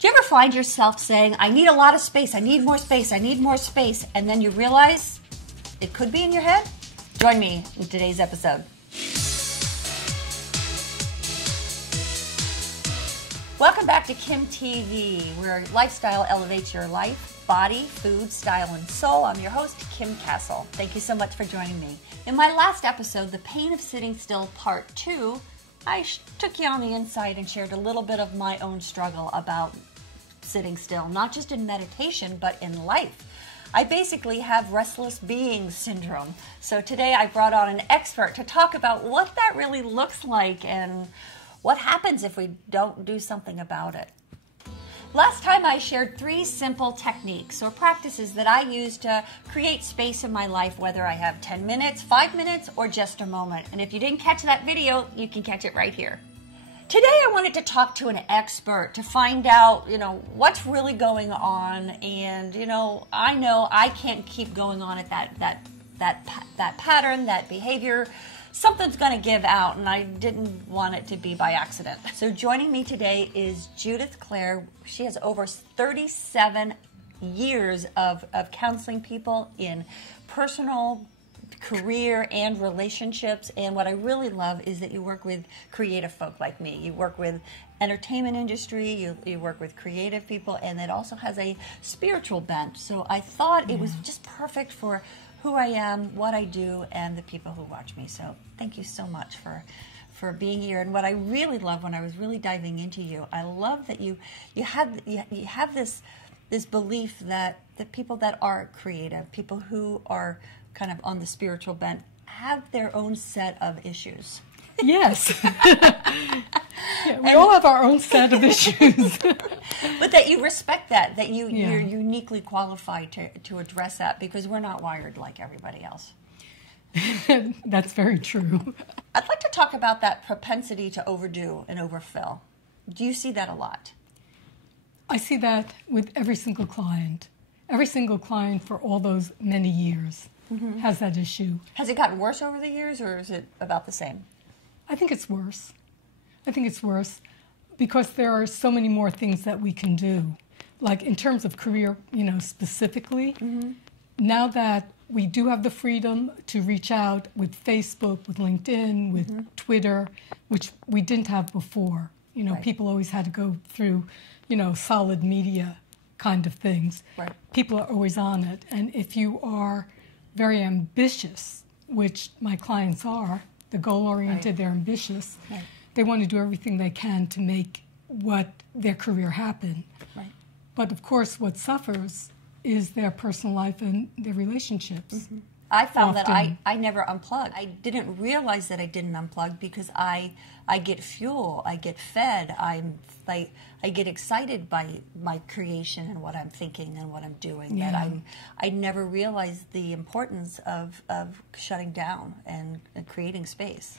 Do you ever find yourself saying, I need a lot of space, I need more space, I need more space, and then you realize it could be in your head? Join me in today's episode. Welcome back to kimTV, where lifestyle elevates your life, body, food, style, and soul. I'm your host, Kim Castle. Thank you so much for joining me. In my last episode, The Pain of Sitting Still Part 2, I took you on the inside and shared a little bit of my own struggle about sitting still, not just in meditation, but in life. I basically have restless being syndrome. So today I brought on an expert to talk about what that really looks like and what happens if we don't do something about it. Last time I shared 3 simple techniques or practices that I use to create space in my life, whether I have 10 minutes, 5 minutes, or just a moment. And if you didn't catch that video, you can catch it right here. Today I wanted to talk to an expert to find out, what's really going on. And, I know I can't keep going on at that pattern, that behavior. Something's going to give out, and I didn't want it to be by accident. So joining me today is Judith Claire. She has over 37 years of counseling people in personal, career, and relationships. And what I really love is that you work with creative folk like me. You work with entertainment industry, you work with creative people, and it also has a spiritual bent. So I thought it was just perfect for who I am, what I do, and the people who watch me. So thank you so much for being here. And what I really love when I was really diving into you, I love that you have this belief that the people that are creative, people who are kind of on the spiritual bent, have their own set of issues. Yes. We all have our own set of issues. But that you respect that you're uniquely qualified to address that, because we're not wired like everybody else. That's very true. I'd like to talk about that propensity to overdo and overfill. Do you see that a lot? I see that with every single client. Every single client for all those many years has that issue. Has it gotten worse over the years, or is it about the same? I think it's worse. I think it's worse because there are so many more things that we can do. Like in terms of career, specifically, now that we do have the freedom to reach out with Facebook, with LinkedIn, with Twitter, which we didn't have before. Right. People always had to go through, solid media kind of things. Right. People are always on it. And if you are very ambitious, which my clients are, the goal-oriented, they're ambitious. Right. They want to do everything they can to make their career happen. Right. But of course, what suffers is their personal life and their relationships. I found that I never unplugged. I didn't realize that I didn't unplug because I get fuel, I get fed, I get excited by my creation and what I'm thinking and what I'm doing. Yeah. That I never realized the importance of shutting down and creating space.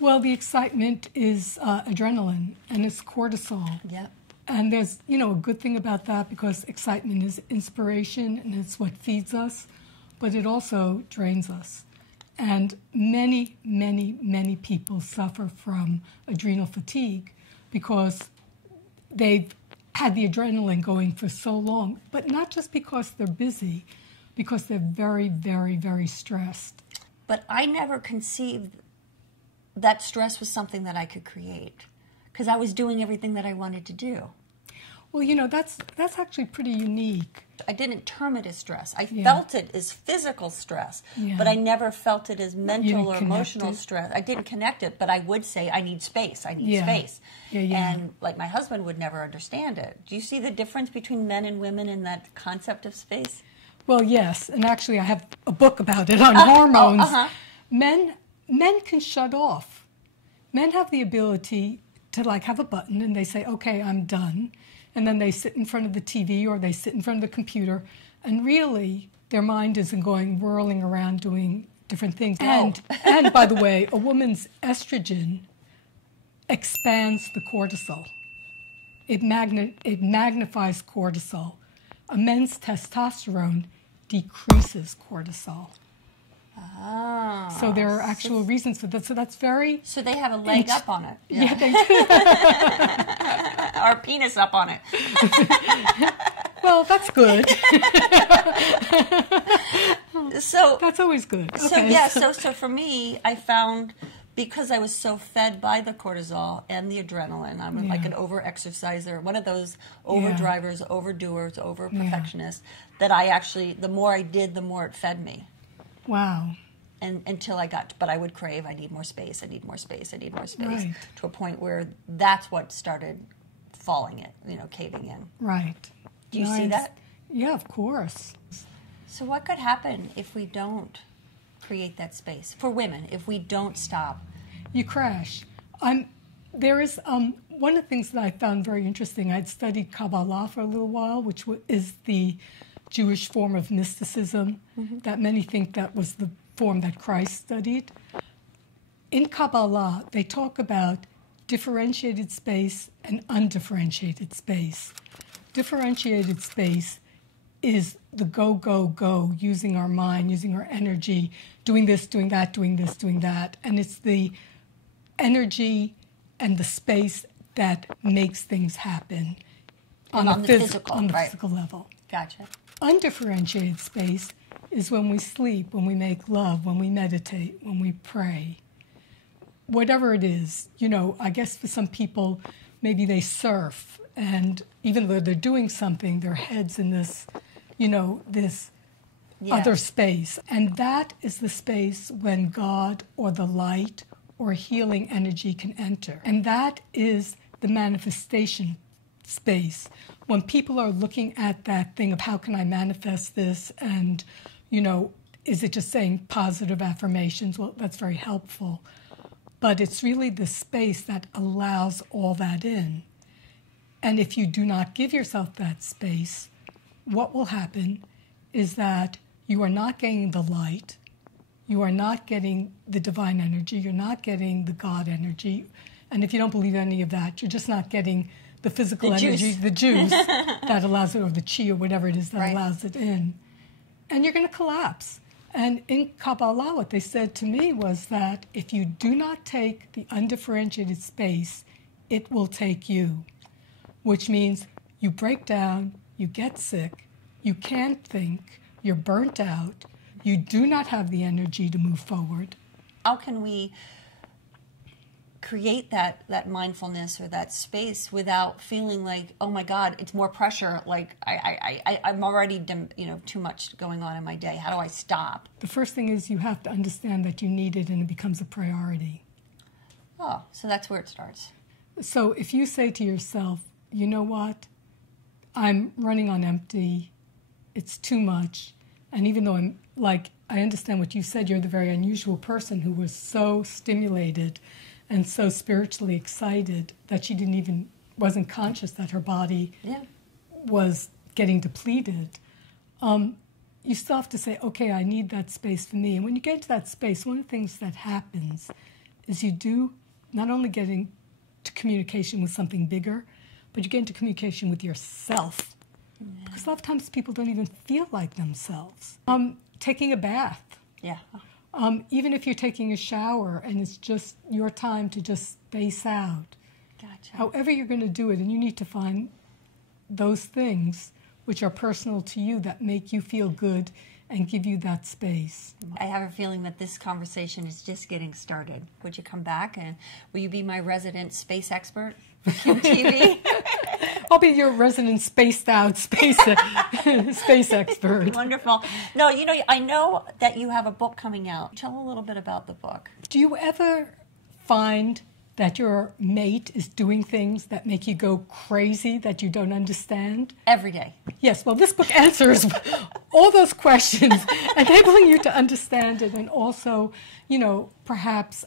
Well, the excitement is adrenaline, and it's cortisol. Yep. And there's, a good thing about that, because excitement is inspiration and it's what feeds us, but it also drains us. And many, many, many people suffer from adrenal fatigue because they've had the adrenaline going for so long, but not just because they're busy, because they're very, very, very stressed. But I never conceived that stress was something that I could create, because I was doing everything that I wanted to do. Well, that's actually pretty unique. I didn't term it as stress. I felt it as physical stress, but I never felt it as mental or emotional stress. I didn't connect it, but I would say I need space. I need space. And like my husband would never understand it. Do you see the difference between men and women in that concept of space? Well, yes, and actually I have a book about it on hormones. Men can shut off. Men have the ability to have a button and they say, okay, I'm done. And then they sit in front of the TV or they sit in front of the computer, and really their mind isn't whirling around doing different things. Oh. And by the way, a woman's estrogen expands the cortisol. It magnifies cortisol. A man's testosterone decreases cortisol. Ah. So there are actual reasons for that. So that's very... So they have a leg up on it. Yeah, they do. Or penis up on it. Well, that's good. So that's always good. So Okay. yeah, so for me, I found, because I was so fed by the cortisol and the adrenaline, I'm like an over-exerciser, one of those overdrivers, overdoers, over-perfectionists, that I actually, the more I did, the more it fed me. Wow. And until I got, but I would crave, I need more space, I need more space, I need more space, Right. to a point where that's what started falling it, caving in. Right. Do you see that? Yeah, of course. So what could happen if we don't create that space for women, if we don't stop? You crash. There is one of the things that I found very interesting. I'd studied Kabbalah for a little while, which is the Jewish form of mysticism that many think that was the form that Christ studied. In Kabbalah, they talk about differentiated space and undifferentiated space. Differentiated space is the go, go, go, using our mind, using our energy, doing this, doing that, doing this, doing that. And it's the energy and the space that makes things happen on the physical level. Gotcha. Undifferentiated space is when we sleep, when we make love, when we meditate, when we pray. Whatever it is, I guess for some people, maybe they surf, and even though they're doing something, their head's in this, this other space. And that is the space when God or the light or healing energy can enter. And that is the manifestation space. When people are looking at that thing of how can I manifest this, and, is it just saying positive affirmations? Well, that's very helpful. But it's really the space that allows all that in. And if you do not give yourself that space, what will happen is that you are not getting the light, you are not getting the divine energy, you're not getting the God energy, and if you don't believe any of that, you're just not getting the physical energy, the juice that allows it, or the chi, or whatever it is that allows it in. And you're going to collapse. And in Kabbalah, what they said to me was that if you do not take the undifferentiated space, it will take you. Which means you break down, you get sick, you can't think, you're burnt out, you do not have the energy to move forward. How can we create that mindfulness or that space without feeling like, oh my God, it's more pressure, like I'm already too much going on in my day. How do I stop? The first thing is you have to understand that you need it and it becomes a priority. Oh, so that's where it starts. So if you say to yourself, you know what, I'm running on empty, it's too much, and even though I understand what you said, you're the very unusual person who was so stimulated and so spiritually excited that she wasn't conscious that her body was getting depleted. You still have to say, okay, I need that space for me. And when you get into that space, one of the things that happens is you do not only get into communication with something bigger, but you get into communication with yourself. Yeah. Because a lot of times people don't even feel like themselves. Taking a bath. Yeah. Even if you're taking a shower and it's just your time to just space out. Gotcha. However you're going to do it, and you need to find those things which are personal to you that make you feel good and give you that space. I have a feeling that this conversation is just getting started. Would you come back and will you be my resident space expert for kimTV? I'll be your resident spaced out space expert. Wonderful. No, I know that you have a book coming out. Tell a little bit about the book. Do you ever find that your mate is doing things that make you go crazy that you don't understand? Every day. Yes, well, this book answers all those questions, enabling you to understand it and also, perhaps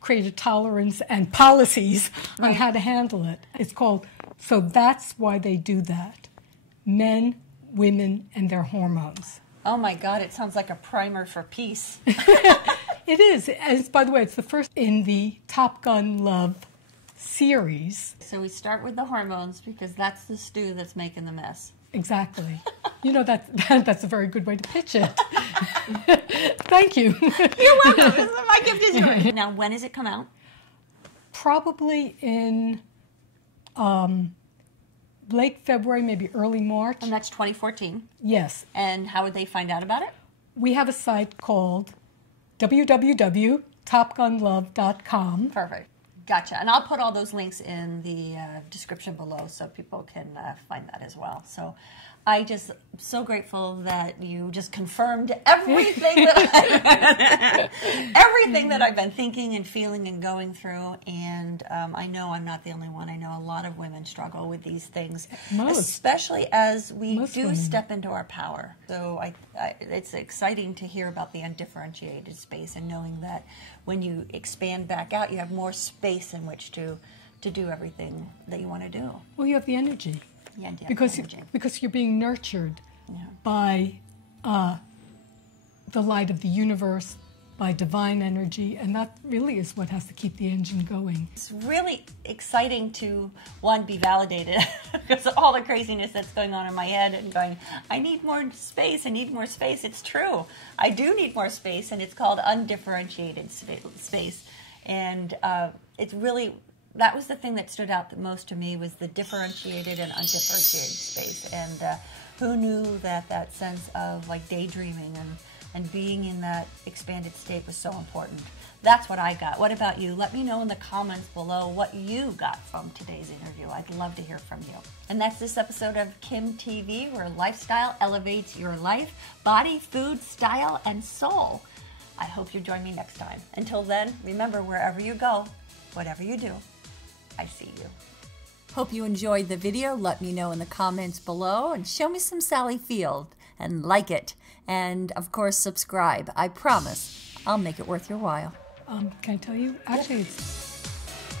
create a tolerance and policies on how to handle it. It's called So That's Why They Do That. Men, Women, and Their Hormones. Oh my God, it sounds like a primer for peace. It is. By the way, it's the first in the Top Gun Love series. So we start with the hormones because that's the stew that's making the mess. Exactly. That's a very good way to pitch it. Thank you. You're welcome. My gift is yours. Now, when does it come out? Probably in late February, maybe early March. And that's 2014. Yes. And how would they find out about it? We have a site called www.topgunlove.com. Perfect. Gotcha. And I'll put all those links in the description below so people can find that as well. So I just am so grateful that you just confirmed everything everything that I've been thinking and feeling and going through. And I know I'm not the only one. I know a lot of women struggle with these things, especially as we do step into our power. So it's exciting to hear about the undifferentiated space and knowing that when you expand back out, you have more space in which to do everything that you want to do. Well, you have the energy. Yeah, because you're being nurtured by the light of the universe, by divine energy, and that really is what has to keep the engine going. It's really exciting to, one, be validated because of all the craziness that's going on in my head and going, I need more space, I need more space. It's true. I do need more space, and it's called undifferentiated space. And it's really... that was the thing that stood out the most to me, was the differentiated and undifferentiated space. And who knew that that sense of like daydreaming and being in that expanded state was so important. That's what I got. What about you? Let me know in the comments below what you got from today's interview. I'd love to hear from you. And that's this episode of kimTV, where lifestyle elevates your life, body, food, style, and soul. I hope you join me next time. Until then, remember, wherever you go, whatever you do, I see you. Hope you enjoyed the video. Let me know in the comments below and show me some Sally Field and like it. And of course, subscribe. I promise I'll make it worth your while. Can I tell you? Actually, it's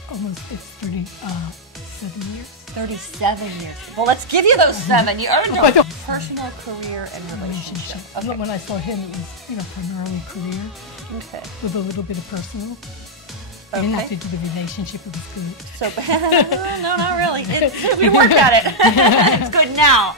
37 years. 37 years. Well, let's give you those 7. You earned them. Personal, career, and relationship. Okay. When I saw him, it was primarily career with a little bit of personal. I didn't have to do the relationship, it was good. So, no, not really. We worked at it. It's good now.